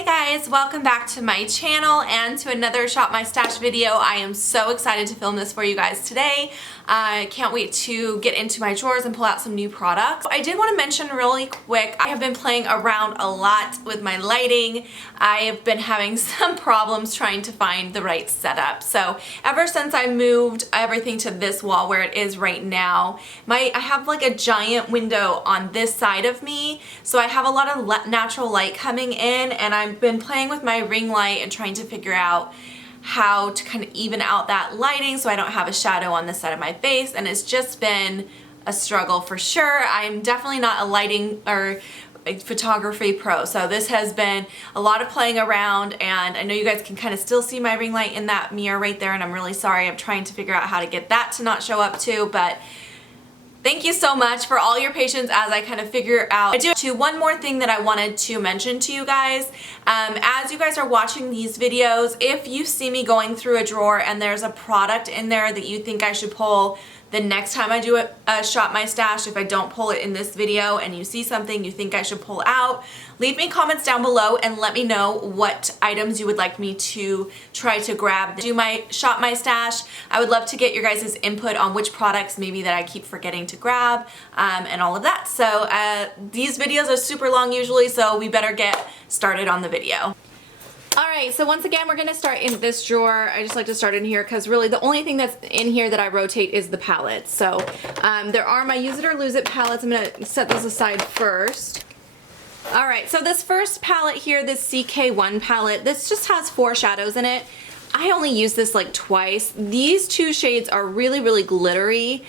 Hey guys, welcome back to my channel and to another Shop My Stash video. I am so excited to film this for you guys today. I can't wait to get into my drawers and pull out some new products. I did want to mention really quick, I have been playing around a lot with my lighting. I have been having some problems trying to find the right setup. So ever since I moved everything to this wall where it is right now, I have like a giant window on this side of me. So I have a lot of natural light coming in, and I've been playing with my ring light and trying to figure out how to kind of even out that lighting so I don't have a shadow on this side of my face, and it's just been a struggle for sure. I'm definitely not a lighting or a photography pro, so this has been a lot of playing around, and I know you guys can kind of still see my ring light in that mirror right there, and I'm really sorry. I'm trying to figure out how to get that to not show up too, but thank you so much for all your patience as I kind of figure out. I do have one more thing that I wanted to mention to you guys. As you guys are watching these videos, if you see me going through a drawer and there's a product in there that you think I should pull the next time I do a Shop My Stash, if I don't pull it in this video and you see something you think I should pull out, leave me comments down below and let me know what items you would like me to try to grab. Do my Shop My Stash. I would love to get your guys' input on which products maybe that I keep forgetting to grab and all of that. So these videos are super long usually, so we better get started on the video. Alright, so once again we're going to start in this drawer. I just like to start in here because really the only thing that's in here that I rotate is the palettes. So there are my Use It or Lose It palettes. I'm going to set those aside first. Alright, so this first palette here, this CK1 palette, this just has 4 shadows in it. I only use this like twice. These 2 shades are really, really glittery.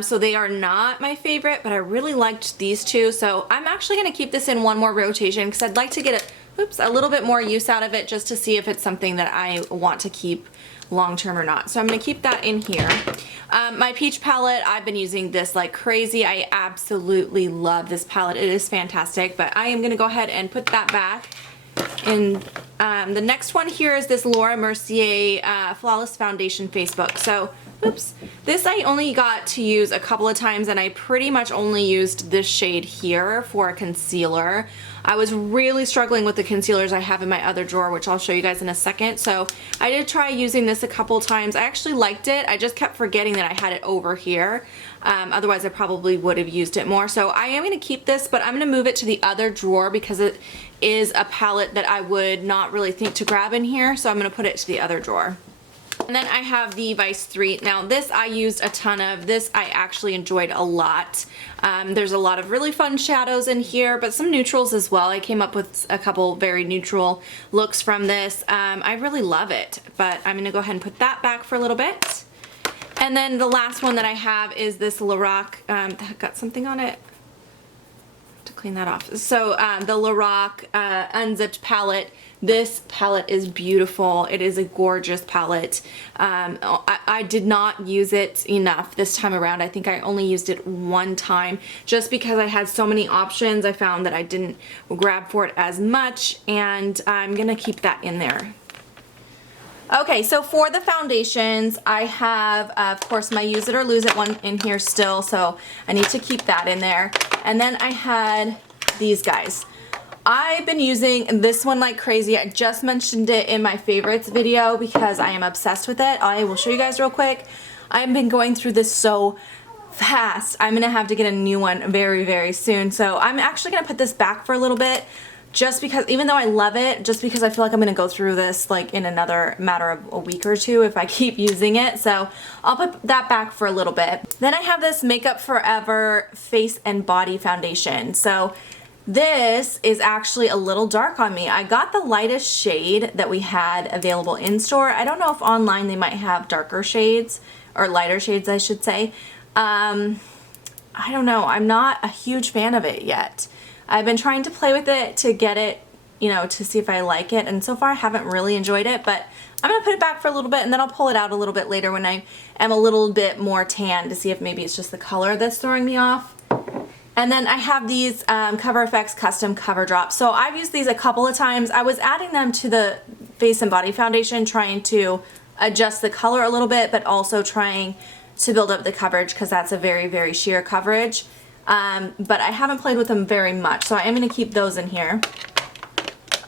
So they are not my favorite, but I really liked these 2. So I'm actually going to keep this in one more rotation because I'd like to get a little bit more use out of it just to see if it's something that I want to keep long term or not. So I'm going to keep that in here. My peach palette, I've been using this like crazy. I absolutely love this palette. It is fantastic, but I am going to go ahead and put that back. And the next one here is this Laura Mercier Flawless Foundation Facebook. So, oops, this I only got to use a couple of times, and I pretty much only used this shade here for a concealer. I was really struggling with the concealers I have in my other drawer, which I'll show you guys in a second. So I did try using this a couple times. I actually liked it. I just kept forgetting that I had it over here. Otherwise I probably would have used it more. So I am going to keep this, but I'm going to move it to the other drawer because it is a palette that I would not really think to grab in here. So I'm going to put it to the other drawer. And then I have the Vice 3. Now this I used a ton of. This I actually enjoyed a lot. There's a lot of really fun shadows in here, but some neutrals as well. I came up with a couple very neutral looks from this. I really love it, but I'm going to go ahead and put that back for a little bit. And then the last one that I have is this Lorac, that got something on it. To clean that off. So the Lorac Unzipped palette. This palette is beautiful. It is a gorgeous palette. I did not use it enough this time around. I think I only used it one time just because I had so many options. I found that I didn't grab for it as much, and I'm gonna keep that in there. Okay, so for the foundations, I have, of course, my Use It or Lose It one in here still, so I need to keep that in there. And then I had these guys. I've been using this one like crazy. I just mentioned it in my favorites video because I am obsessed with it. I will show you guys real quick. I've been going through this so fast. I'm going to have to get a new one very, very soon. So I'm actually going to put this back for a little bit. Just because, even though I love it, just because I feel like I'm going to go through this like in another matter of a week or two if I keep using it. So I'll put that back for a little bit. Then I have this Makeup Forever Face and Body Foundation. So this is actually a little dark on me. I got the lightest shade that we had available in store. I don't know if online they might have darker shades, or lighter shades I should say. I don't know. I'm not a huge fan of it yet. I've been trying to play with it to get it, you know, to see if I like it, and so far I haven't really enjoyed it, but I'm going to put it back for a little bit and then I'll pull it out a little bit later when I am a little bit more tan to see if maybe it's just the color that's throwing me off. And then I have these Cover FX Custom Cover Drops. So I've used these a couple of times. I was adding them to the Face and Body Foundation, trying to adjust the color a little bit, but also trying to build up the coverage because that's a very, very sheer coverage. But I haven't played with them very much, so I am going to keep those in here.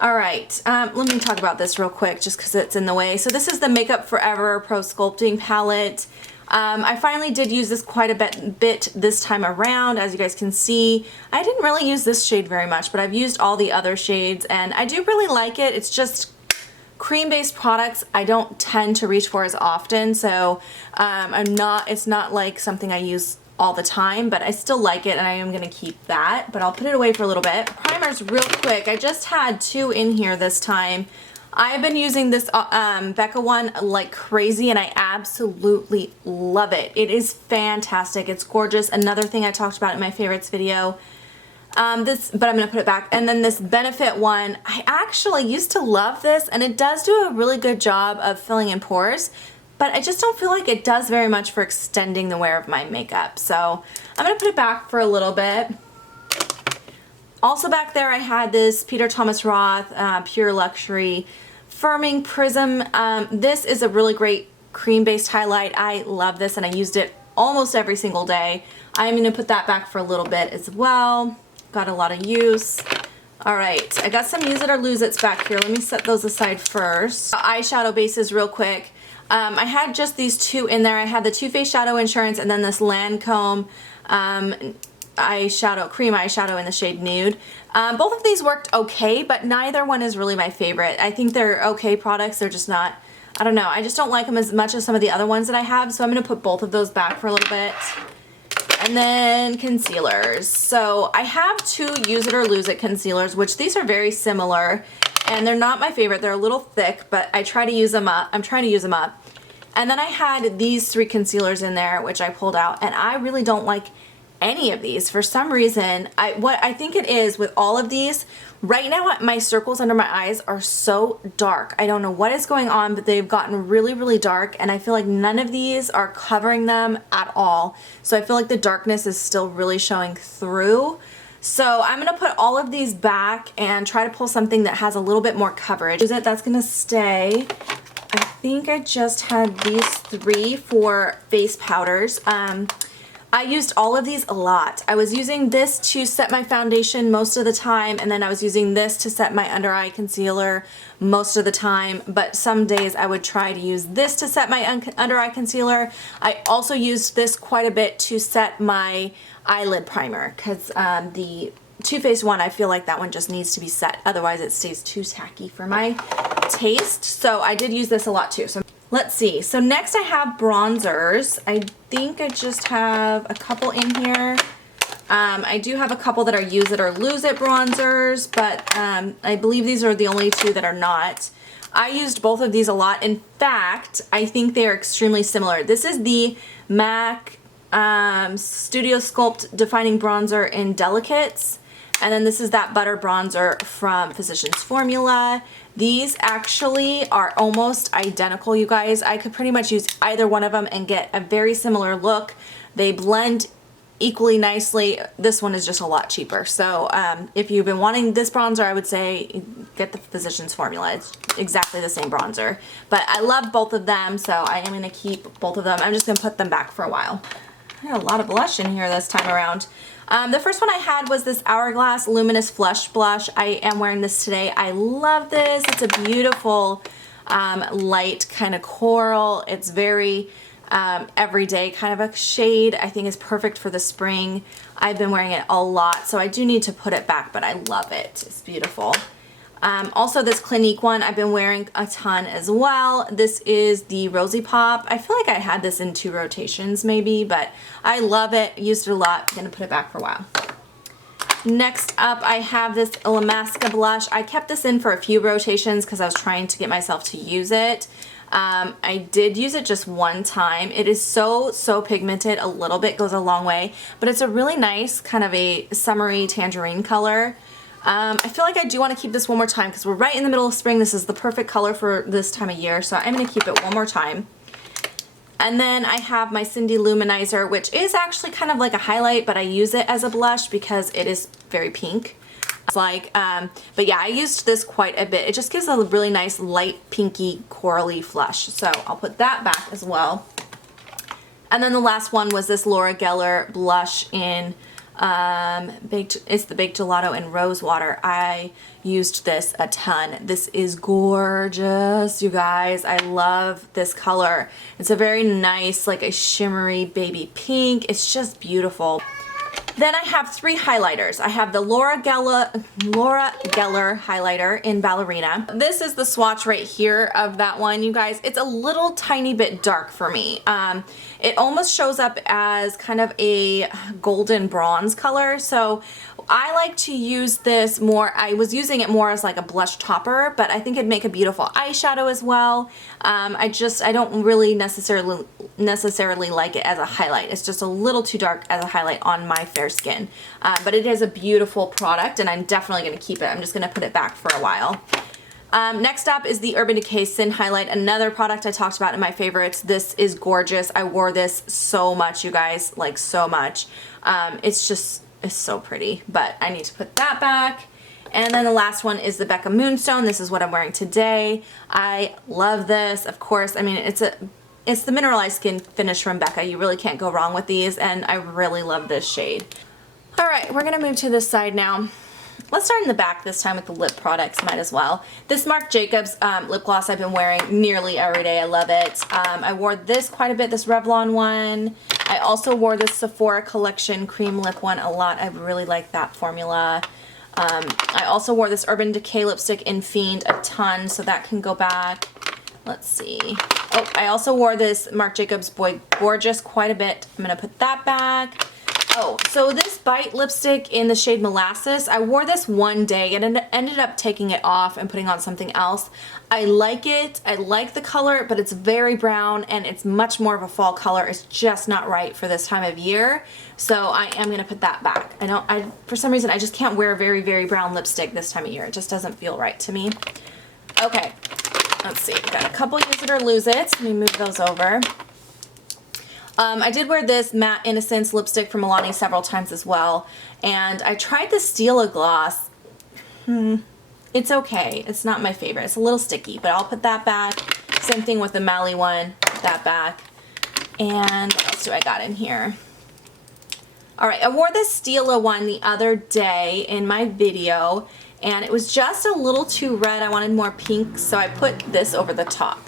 All right, let me talk about this real quick just because it's in the way. So this is the Makeup Forever Pro Sculpting Palette. I finally did use this quite a bit this time around. As you guys can see, I didn't really use this shade very much, but I've used all the other shades and I do really like it. It's just cream-based products I don't tend to reach for as often, so it's not like something I use all the time, but I still like it and I am gonna keep that, but I'll put it away for a little bit. Primers real quick, I just had 2 in here this time. I've been using this Becca one like crazy and I absolutely love it. It is fantastic, it's gorgeous. Another thing I talked about in my favorites video. But I'm gonna put it back. And then this Benefit one, I actually used to love this and it does do a really good job of filling in pores, but I just don't feel like it does very much for extending the wear of my makeup. So I'm gonna put it back for a little bit. Also back there I had this Peter Thomas Roth Pure Luxury Firming Prism. This is a really great cream-based highlight. I love this and I used it almost every single day. I'm gonna put that back for a little bit as well. Got a lot of use. All right, I got some use it or lose it's back here. Let me set those aside first. Eyeshadow bases real quick. I had just these 2 in there. I had the Too Faced Shadow Insurance and then this Lancome eyeshadow, cream eyeshadow in the shade Nude. Both of these worked okay, but neither one is really my favorite. I think they're okay products. They're just not, I don't know. I just don't like them as much as some of the other ones that I have, so I'm going to put both of those back for a little bit. And then concealers. So I have 2 use it or lose it concealers, which these are very similar. And they're not my favorite. They're a little thick, but I try to use them up. I'm trying to use them up. And then I had these 3 concealers in there, which I pulled out, and I really don't like any of these. For some reason, what I think it is with all of these, right now my circles under my eyes are so dark. I don't know what is going on, but they've gotten really, really dark, and I feel like none of these are covering them at all. So I feel like the darkness is still really showing through. So I'm going to put all of these back and try to pull something that has a little bit more coverage. That's going to stay. I think I just had these 3 for face powders. I used all of these a lot. I was using this to set my foundation most of the time, and then I was using this to set my under eye concealer most of the time, but some days I would try to use this to set my under eye concealer. I also used this quite a bit to set my eyelid primer, because the Too Faced one, I feel like that one just needs to be set, otherwise it stays too tacky for my taste. So I did use this a lot too. So let's see. So next I have bronzers. I think I just have a couple in here. I do have a couple that are use it or lose it bronzers, but I believe these are the only 2 that are not. I used both of these a lot. In fact, I think they are extremely similar. This is the MAC Studio Sculpt Defining Bronzer in Delicates. And then this is that butter bronzer from Physicians Formula. These actually are almost identical, you guys. I could pretty much use either one of them and get a very similar look. They blend equally nicely. This one is just a lot cheaper. So if you've been wanting this bronzer, I would say get the Physicians Formula. It's exactly the same bronzer. But I love both of them, so I am going to keep both of them. I'm just going to put them back for a while. I had a lot of blush in here this time around. The first one I had was this Hourglass Luminous Flush Blush. I am wearing this today. I love this. It's a beautiful light kind of coral. It's very everyday kind of a shade. I think is perfect for the spring. I've been wearing it a lot, so I do need to put it back, but I love it. It's beautiful. Also this Clinique one I've been wearing a ton as well. This is the Rosy Pop. I feel like I had this in 2 rotations maybe, but I love it. Used it a lot. I'm gonna put it back for a while. Next up I have this Illamasqua blush. I kept this in for a few rotations because I was trying to get myself to use it. I did use it just one time. It is so pigmented. A little bit goes a long way, but it's a really nice kind of a summery tangerine color. I feel like I do want to keep this one more time because we're right in the middle of spring. This is the perfect color for this time of year, so I'm going to keep it one more time. And then I have my Cindy Luminizer, which is actually kind of like a highlight, but I use it as a blush because it is very pink. It's like, but yeah, I used this quite a bit. It just gives a really nice light pinky corally flush, so I'll put that back as well. And then the last one was this Laura Geller blush in It's the Baked Gelato in Rose Water. I used this a ton. This is gorgeous, you guys. I love this color. It's a very nice, like a shimmery baby pink. It's just beautiful. Then I have 3 highlighters. I have the Laura Geller highlighter in Ballerina. This is the swatch right here of that one, you guys. It's a little tiny bit dark for me. It almost shows up as kind of a golden bronze color. So I like to use this more. I was using it more as like a blush topper, but I think it'd make a beautiful eyeshadow as well. I don't really necessarily like it as a highlight. It's just a little too dark as a highlight on my fair skin. But it is a beautiful product and I'm definitely going to keep it. I'm just going to put it back for a while. Next up is the Urban Decay Sin Highlight, another product I talked about in my favorites. This is gorgeous. I wore this so much, you guys, like so much. It's so pretty, but I need to put that back. And then the last one is the Becca Moonstone. This is what I'm wearing today. I love this, of course. I mean, it's the mineralized skin finish from Becca. You really can't go wrong with these, and I really love this shade. All right, we're gonna move to this side now. Let's start in the back this time with the lip products, might as well. This Marc Jacobs lip gloss I've been wearing nearly every day. I love it. I wore this quite a bit, this Revlon one. I also wore this Sephora Collection cream lip one a lot. I really like that formula. I also wore this Urban Decay lipstick in Fiend a ton, so that can go back. Let's see. Oh, I also wore this Marc Jacobs Boy Gorgeous quite a bit. I'm gonna put that back. Oh, so this Bite lipstick in the shade Molasses, I wore this one day and ended up taking it off and putting on something else. I like it. I like the color, but it's very brown and it's much more of a fall color. It's just not right for this time of year. So I am going to put that back. For some reason, I just can't wear a very, very brown lipstick this time of year. It just doesn't feel right to me. Okay, let's see. Got a couple Use It or Lose It. Let me move those over. I did wear this Matte Innocence lipstick from Milani several times as well, and I tried the Stila gloss. It's okay. It's not my favorite. It's a little sticky, but I'll put that back. Same thing with the Mally one. Put that back. And what else do I got in here? Alright, I wore this Stila one the other day in my video, and it was just a little too red. I wanted more pink, so I put this over the top.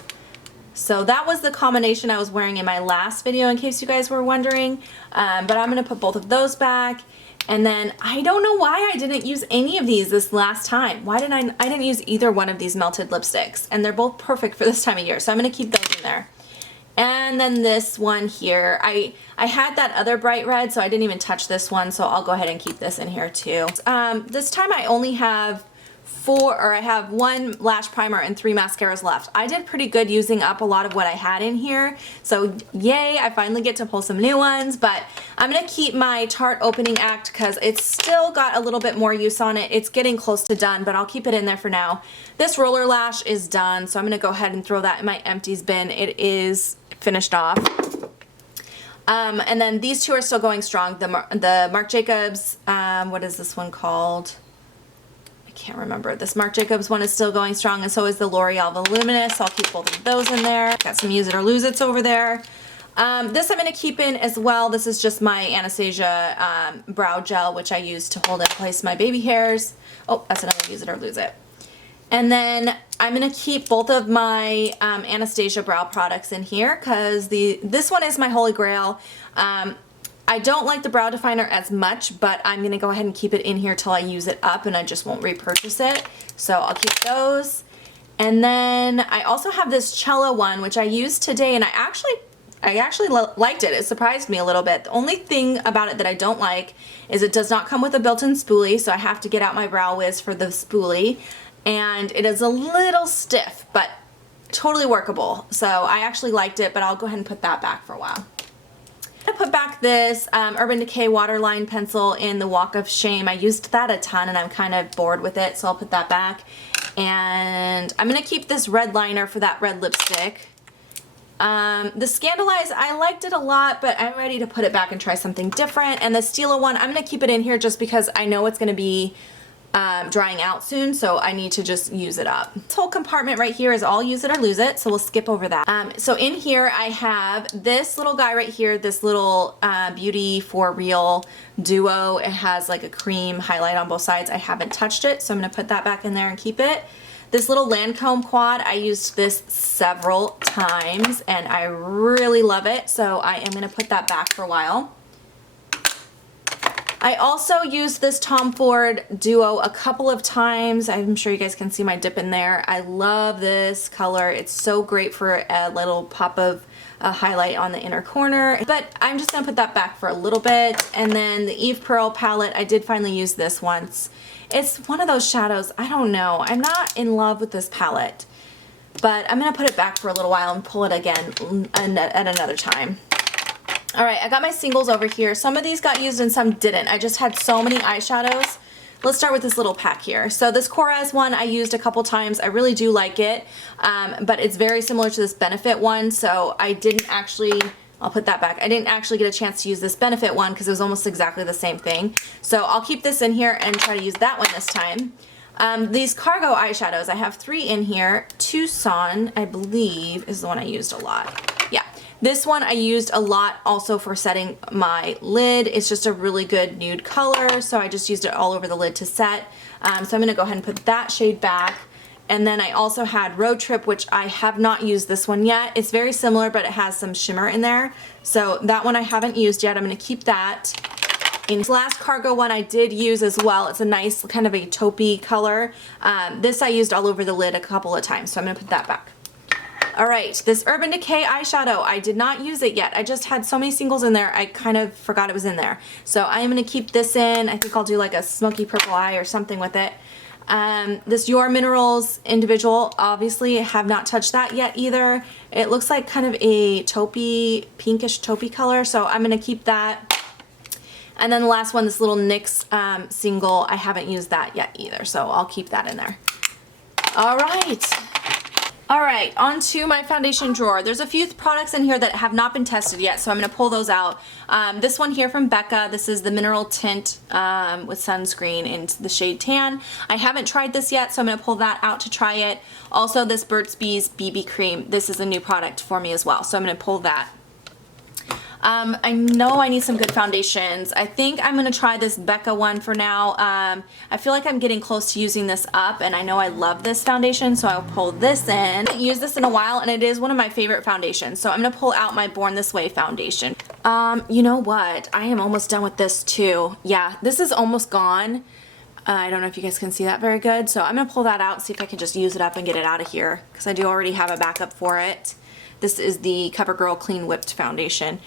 So that was the combination I was wearing in my last video, in case you guys were wondering. But I'm going to put both of those back. And then I don't know why I didn't use any of these this last time. Why didn't I didn't use either one of these melted lipsticks. And they're both perfect for this time of year. So I'm going to keep those in there. And then this one here. I had that other bright red, so I didn't even touch this one. So I'll go ahead and keep this in here too. This time I only have I have 1 lash primer and 3 mascaras left. I did pretty good using up a lot of what I had in here. So yay, I finally get to pull some new ones, but I'm gonna keep my Tarte Opening Act because it's still got a little bit more use on it. It's getting close to done, but I'll keep it in there for now. This roller lash is done, so I'm gonna go ahead and throw that in my empties bin. It is finished off. And then these two are still going strong. The Marc Jacobs, what is this one called? Can't remember. This Marc Jacobs one is still going strong, and so is the L'Oreal Voluminous. So I'll keep both of those in there. Got some Use It or Lose It's over there. This I'm going to keep in as well. This is just my Anastasia brow gel, which I use to hold in place my baby hairs. Oh, that's another Use It or Lose It. And then I'm going to keep both of my Anastasia brow products in here because this one is my holy grail. I don't like the brow definer as much, but I'm going to go ahead and keep it in here till I use it up and I just won't repurchase it. So I'll keep those. And then I also have this Cello one, which I used today, and I actually liked it. It surprised me a little bit. The only thing about it that I don't like is it does not come with a built-in spoolie, so I have to get out my Brow Wiz for the spoolie. And it is a little stiff, but totally workable. So I actually liked it, but I'll go ahead and put that back for a while. I put back this Urban Decay Waterline pencil in the Walk of Shame. I used that a ton and I'm kind of bored with it, so I'll put that back. And I'm going to keep this red liner for that red lipstick. The Scandalize, I liked it a lot, but I'm ready to put it back and try something different. And the Stila one, I'm going to keep it in here just because I know it's going to be drying out soon, so I need to just use it up. This whole compartment right here is all use it or lose it, so we'll skip over that. So in here I have this little guy right here, this little Beauty for Real Duo. It has like a cream highlight on both sides. I haven't touched it, so I'm gonna put that back in there and keep it. This little Lancome quad, I used this several times and I really love it, so I am gonna put that back for a while. I also used this Tom Ford Duo a couple of times. I'm sure you guys can see my dip in there. I love this color. It's so great for a little pop of highlight on the inner corner. But I'm just going to put that back for a little bit. And then the Eve Pearl palette, I did finally use this once. It's one of those shadows, I don't know. I'm not in love with this palette. But I'm going to put it back for a little while and pull it again at another time. Alright, I got my singles over here. Some of these got used and some didn't. I just had so many eyeshadows. Let's start with this little pack here. So this Korres one I used a couple times. I really do like it, but it's very similar to this Benefit one, so I didn't actually, I'll put that back. I didn't actually get a chance to use this Benefit one because it was almost exactly the same thing. So I'll keep this in here and try to use that one this time. These Cargo eyeshadows, I have 3 in here. Tucson, I believe, is the one I used a lot. Yeah. This one I used a lot also for setting my lid. It's just a really good nude color, so I just used it all over the lid to set. So I'm going to go ahead and put that shade back. And then I also had Road Trip, which I have not used this one yet. It's very similar, but it has some shimmer in there. So that one I haven't used yet. I'm going to keep that. And this last Cargo one I did use as well. It's a nice kind of a taupey color. This I used all over the lid a couple of times, so I'm going to put that back. Alright, this Urban Decay eyeshadow, I did not use it yet. I just had so many singles in there, I kind of forgot it was in there. So I am going to keep this in. I think I'll do like a smoky purple eye or something with it. This Your Minerals individual, obviously have not touched that yet either. It looks like kind of a taupey, pinkish taupey color, so I'm going to keep that. And then the last one, this little NYX single, I haven't used that yet either, so I'll keep that in there. Alright. Alright, on to my foundation drawer. There's a few products in here that have not been tested yet, so I'm going to pull those out. This one here from Becca, this is the Mineral Tint with sunscreen in the shade Tan. I haven't tried this yet, so I'm going to pull that out to try it. Also, this Burt's Bees BB Cream, this is a new product for me as well, so I'm going to pull that. I know I need some good foundations. I think I'm going to try this Becca one for now. I feel like I'm getting close to using this up, and I know I love this foundation, so I'll pull this in. I haven't used this in a while, and it is one of my favorite foundations, so I'm going to pull out my Born This Way foundation. You know what? I am almost done with this too. Yeah, this is almost gone. I don't know if you guys can see that very good, so I'm going to pull that out and see if I can just use it up and get it out of here, because I do already have a backup for it. This is the CoverGirl Clean Whipped Foundation.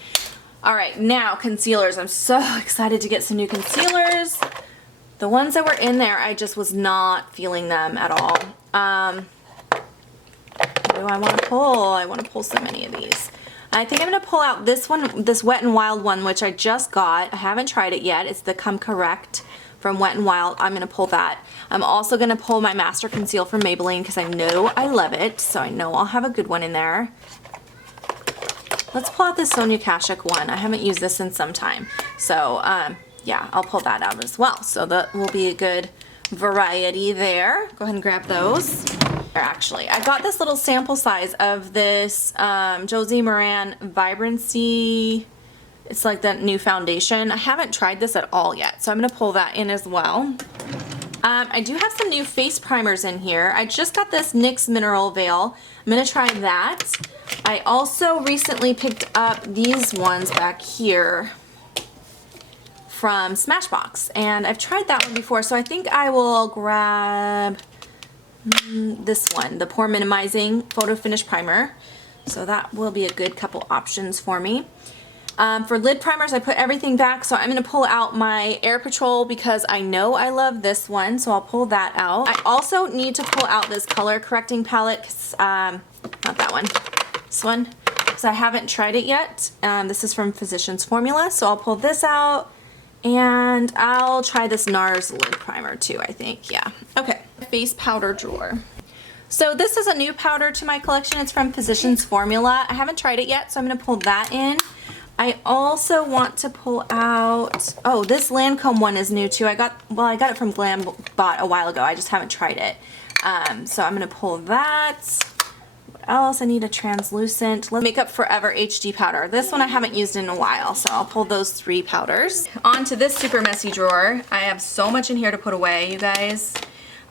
Alright, now concealers. I'm so excited to get some new concealers. The ones that were in there, I just was not feeling them at all. What do I want to pull? I want to pull so many of these. I think I'm going to pull out this one, this Wet n Wild one, which I just got. I haven't tried it yet. It's the Come Correct from Wet n Wild. I'm going to pull that. I'm also going to pull my Master Conceal from Maybelline because I know I love it, so I know I'll have a good one in there. Let's pull out this Sonia Kashuk one. I haven't used this in some time. So, yeah, I'll pull that out as well. So that will be a good variety there. Go ahead and grab those. Actually, I got this little sample size of this Josie Maran Vibrancy. It's like that new foundation. I haven't tried this at all yet, so I'm going to pull that in as well. I do have some new face primers in here. I just got this NYX Mineral Veil. I'm going to try that. I also recently picked up these ones back here from Smashbox, and I've tried that one before, so I think I will grab this one, the Pore Minimizing Photo Finish Primer. So that will be a good couple options for me. For lid primers, I put everything back, so I'm going to pull out my Air Patrol because I know I love this one, so I'll pull that out. I also need to pull out this color correcting palette, not that one, this one, because I haven't tried it yet. This is from Physicians Formula, so I'll pull this out, and I'll try this NARS lid primer too, I think, yeah. Okay, face powder drawer. So this is a new powder to my collection. It's from Physicians Formula. I haven't tried it yet, so I'm going to pull that in. I also want to pull out, oh, this Lancome one is new too. I got it from Glambot a while ago. I just haven't tried it. So I'm going to pull that. What else? I need a translucent Makeup Forever HD powder. This one I haven't used in a while, so I'll pull those 3 powders. On to this super messy drawer. I have so much in here to put away, you guys.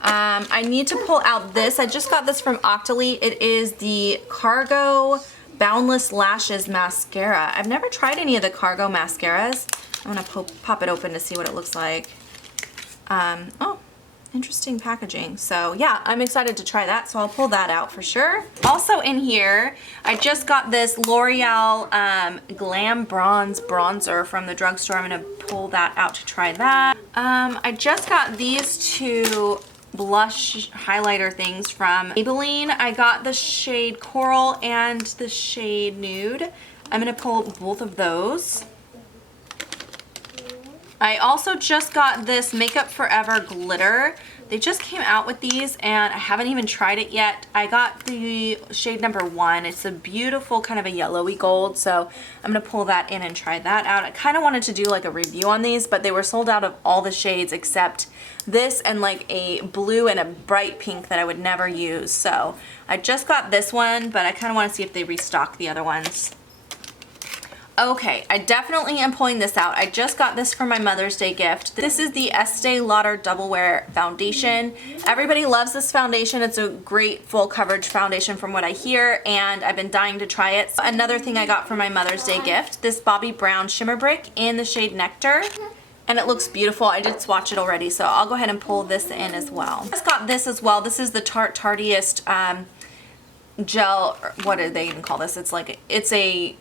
I need to pull out this. I just got this from Octoly. It is the Cargo Boundless Lashes Mascara. I've never tried any of the Cargo mascaras. I'm going to pop it open to see what it looks like. Oh, interesting packaging. So yeah, I'm excited to try that, so I'll pull that out for sure. Also in here, I just got this L'Oreal Glam Bronze Bronzer from the drugstore. I'm going to pull that out to try that. I just got these 2 blush highlighter things from Maybelline. I got the shade Coral and the shade Nude. I'm going to pull both of those. I also just got this Makeup Forever glitter. They just came out with these and I haven't even tried it yet. I got the shade number 1. It's a beautiful kind of a yellowy gold, so I'm going to pull that in and try that out. I kind of wanted to do like a review on these, but they were sold out of all the shades except this and like a blue and a bright pink that I would never use. So I just got this one, but I kind of want to see if they restock the other ones. Okay, I definitely am pulling this out. I just got this for my Mother's Day gift. This is the Estee Lauder Double Wear Foundation. Everybody loves this foundation. It's a great full coverage foundation from what I hear, and I've been dying to try it. Another thing I got for my Mother's Day gift, this Bobbi Brown Shimmer Brick in the shade Nectar. And it looks beautiful. I did swatch it already, so I'll go ahead and pull this in as well. I just got this as well. This is the Tartiest gel, what do they even call this? It's a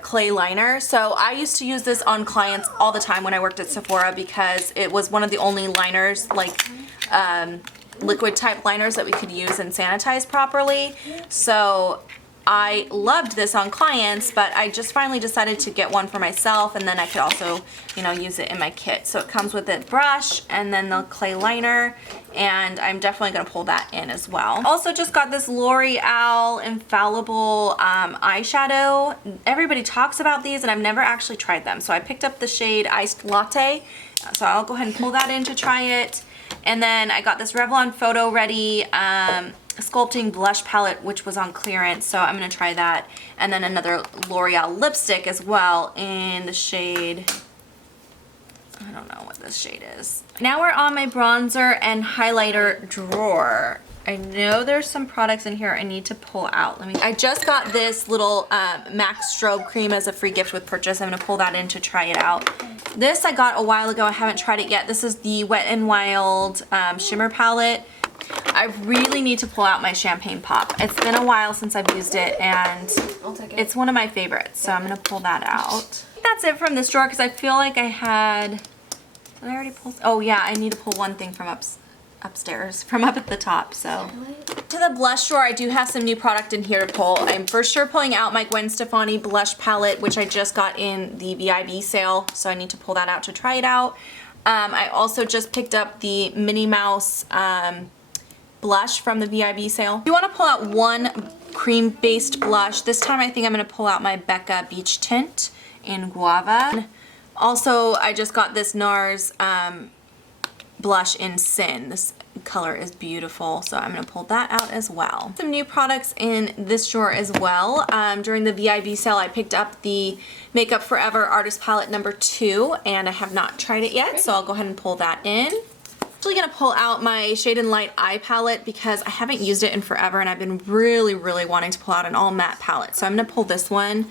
clay liner. So I used to use this on clients all the time when I worked at Sephora because it was one of the only liners, like liquid type liners that we could use and sanitize properly. So I loved this on clients, but I just finally decided to get one for myself, and then I could also, you know, use it in my kit. So it comes with a brush and then the clay liner, and I'm definitely going to pull that in as well. Also just got this L'Oreal Infallible eyeshadow. Everybody talks about these and I've never actually tried them. So I picked up the shade Iced Latte. So I'll go ahead and pull that in to try it. And then I got this Revlon Photo Ready sculpting blush palette, which was on clearance, so I'm gonna try that. And then another L'Oreal lipstick as well in the shade, I don't know what this shade is. Now we're on my bronzer and highlighter drawer. I know there's some products in here I need to pull out. I just got this little MAC strobe cream as a free gift with purchase. I'm gonna pull that in to try it out. This I got a while ago. I haven't tried it yet. This is the Wet n Wild shimmer palette. I really need to pull out my Champagne Pop. It's been a while since I've used it, and it's one of my favorites, so I'm going to pull that out. That's it from this drawer, because I feel like I had... Did I already pull... Oh yeah, I need to pull one thing from upstairs, from up at the top, so... To the blush drawer, I do have some new product in here to pull. I'm for sure pulling out my Gwen Stefani blush palette, which I just got in the VIB sale, so I need to pull that out to try it out. I also just picked up the Minnie Mouse... blush from the VIB sale. If you want to pull out one cream-based blush, this time I think I'm going to pull out my Becca Beach Tint in Guava. Also, I just got this NARS blush in Sin. This color is beautiful, so I'm going to pull that out as well. Some new products in this drawer as well. During the VIB sale, I picked up the Makeup Forever Artist Palette number 2, and I have not tried it yet, so I'll go ahead and pull that in. I'm actually going to pull out my Shade and Light eye palette because I haven't used it in forever, and I've been really wanting to pull out an all matte palette. So I'm going to pull this one.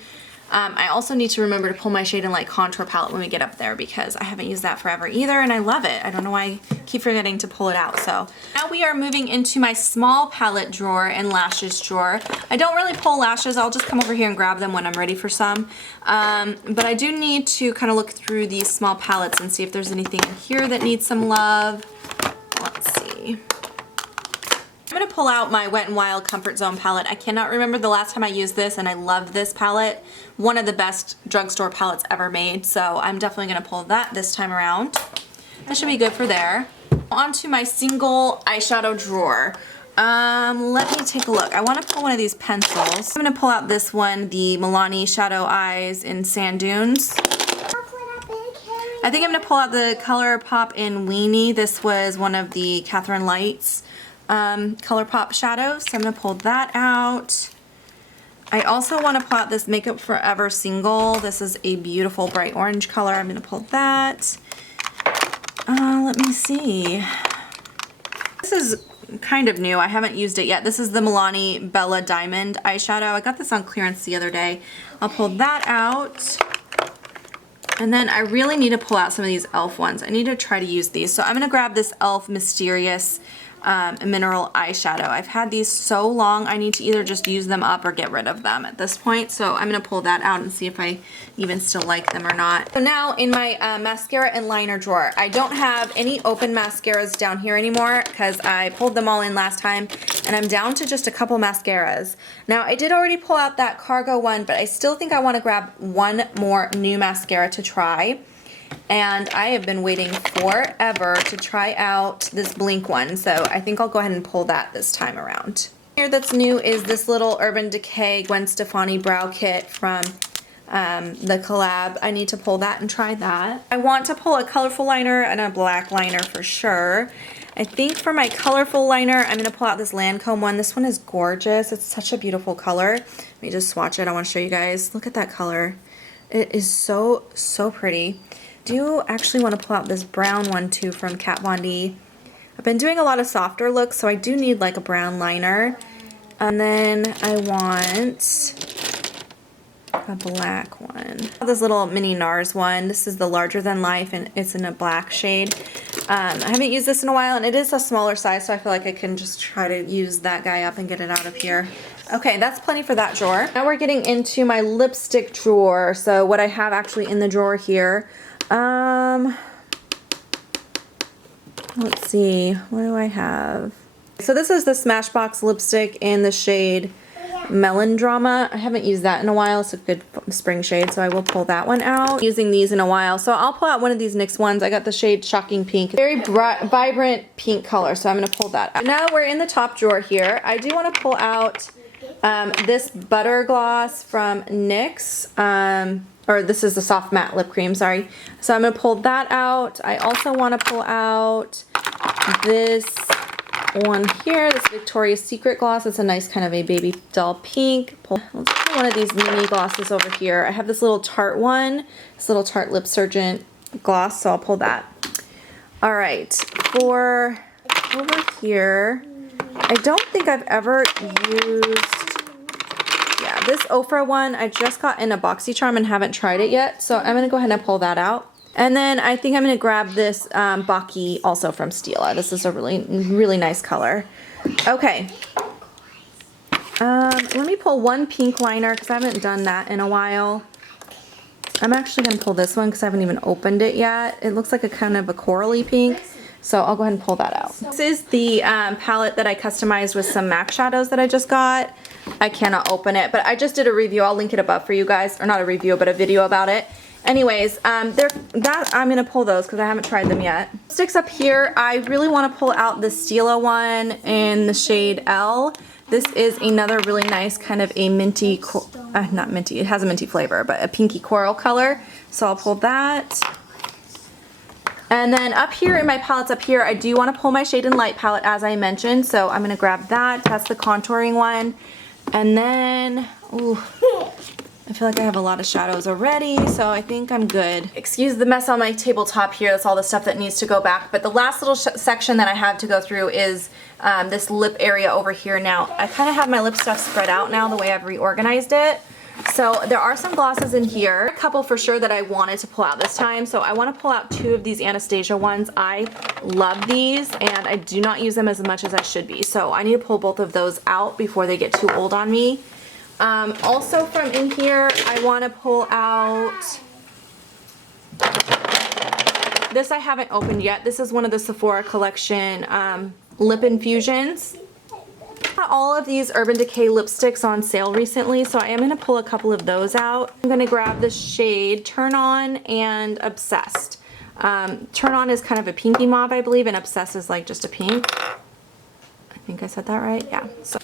I also need to remember to pull my Shade and Light contour palette when we get up there because I haven't used that forever either, and I love it. I don't know why I keep forgetting to pull it out. So now we are moving into my small palette drawer and lashes drawer. I don't really pull lashes. I'll just come over here and grab them when I'm ready for some. But I do need to kind of look through these small palettes and see if there's anything in here that needs some love. Let's see. I'm going to pull out my Wet n Wild Comfort Zone palette. I cannot remember the last time I used this, and I love this palette. One of the best drugstore palettes ever made, so I'm definitely going to pull that this time around. That should be good for there. On to my single eyeshadow drawer. Let me take a look. I want to pull one of these pencils. I'm going to pull out this one, the Milani Shadow Eyes in Sand Dunes. I think I'm going to pull out the ColourPop in Weenie. This was one of the Catherine Lights ColourPop shadows, so I'm going to pull that out. I also want to pull out this Makeup Forever single. This is a beautiful bright orange color. I'm going to pull that. Let me see. This is kind of new. I haven't used it yet. This is the Milani Bella Diamond eyeshadow. I got this on clearance the other day. I'll pull that out. And then I really need to pull out some of these e.l.f. ones. I need to try to use these. So I'm going to grab this e.l.f. Mysterious mineral eyeshadow. I've had these so long, I need to either just use them up or get rid of them at this point. So I'm going to pull that out and see if I even still like them or not. So now in my mascara and liner drawer, I don't have any open mascaras down here anymore because I pulled them all in last time, and I'm down to just a couple mascaras. Now I did already pull out that Cargo one, but I still think I want to grab one more new mascara to try. And I have been waiting forever to try out this Blink one, so I think I'll go ahead and pull that this time around. Here that's new is this little Urban Decay Gwen Stefani brow kit from the collab. I need to pull that and try that. I want to pull a colorful liner and a black liner for sure. I think for my colorful liner, I'm going to pull out this Lancome one. This one is gorgeous. It's such a beautiful color. Let me just swatch it. I want to show you guys. Look at that color. It is so, so pretty. I do actually want to pull out this brown one too from Kat Von D. I've been doing a lot of softer looks, so I do need like a brown liner. And then I want a black one. This little mini NARS one. This is the Larger Than Life, and it's in a black shade. I haven't used this in a while, and it is a smaller size, so I feel like I can just try to use that guy up and get it out of here. Okay, that's plenty for that drawer. Now we're getting into my lipstick drawer. So what I have actually in the drawer here. Let's see, what do I have? So this is the Smashbox lipstick in the shade Melodrama. I haven't used that in a while. It's a good spring shade, so I will pull that one out. Using these in a while, so I'll pull out one of these NYX ones. I got the shade Shocking Pink. Very bright, vibrant pink color, so I'm going to pull that out. Now we're in the top drawer here. I do want to pull out this Butter Gloss from NYX. Or this is the Soft Matte Lip Cream, sorry. So I'm going to pull that out. I also want to pull out this one here, this Victoria's Secret gloss. It's a nice kind of a baby doll pink. Let's pull one of these mini glosses over here. I have this little Tarte one, this little Tarte Lip Surgeon gloss, so I'll pull that. All right, for over here, I don't think I've ever used... This Ofra one I just got in a BoxyCharm and haven't tried it yet, so I'm going to go ahead and pull that out. And then I think I'm going to grab this Baki also from Stila. This is a really, really nice color. Okay. Let me pull one pink liner because I haven't done that in a while. I'm actually going to pull this one because I haven't even opened it yet. It looks like a kind of a corally pink. So I'll go ahead and pull that out. This is the palette that I customized with some MAC shadows that I just got. I cannot open it, but I just did a review. I'll link it above for you guys. Or not a review, but a video about it. Anyways, I'm going to pull those because I haven't tried them yet. Sticks up here, I really want to pull out the Stila one in the shade L. This is another really nice kind of a minty, not minty, it has a minty flavor, but a pinky coral color. So I'll pull that. And then up here in my palettes up here, I do want to pull my Shade and Light palette as I mentioned. So I'm going to grab that. That's the contouring one. And then, ooh, I feel like I have a lot of shadows already, so I think I'm good. Excuse the mess on my tabletop here. That's all the stuff that needs to go back. But the last little section that I have to go through is this lip area over here. Now, I kind of have my lip stuff spread out now the way I've reorganized it. So there are some glosses in here. A couple for sure that I wanted to pull out this time. So I want to pull out two of these Anastasia ones. I love these and I do not use them as much as I should be. So I need to pull both of those out before they get too old on me. Also from in here, I want to pull out... This I haven't opened yet. This is one of the Sephora collection lip infusions. All of these Urban Decay lipsticks on sale recently, so I am going to pull a couple of those out. I'm going to grab the shade Turn On and Obsessed. Turn On is kind of a pinky mauve, I believe, and Obsessed is like just a pink. I think I said that right. Yeah. So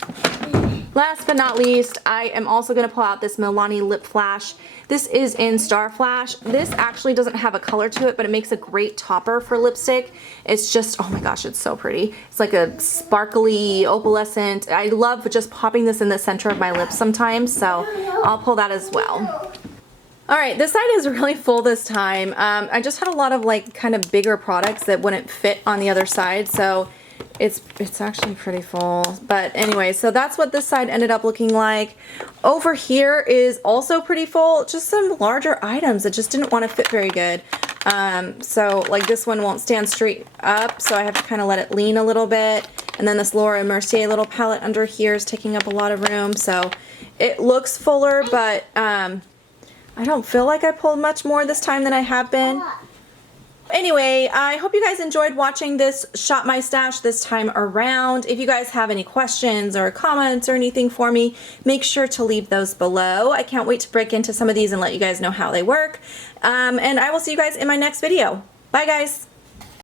last but not least, I am also going to pull out this Milani Lip Flash. This is in Star Flash. This actually doesn't have a color to it, but it makes a great topper for lipstick. It's just, oh my gosh, it's so pretty. It's like a sparkly opalescent. I love just popping this in the center of my lips sometimes, so I'll pull that as well. Alright, this side is really full this time. I just had a lot of like kind of bigger products that wouldn't fit on the other side, so it's actually pretty full. But anyway, so that's what this side ended up looking like. Over here is also pretty full, just some larger items that just didn't want to fit very good. So like this one won't stand straight up, so I have to kind of let it lean a little bit. And then this Laura Mercier little palette under here is taking up a lot of room, so it looks fuller, but I don't feel like I pulled much more this time than I have been. Anyway, I hope you guys enjoyed watching this Shop My Stash this time around. If you guys have any questions or comments or anything for me, make sure to leave those below. I can't wait to break into some of these and let you guys know how they work. And I will see you guys in my next video. Bye guys!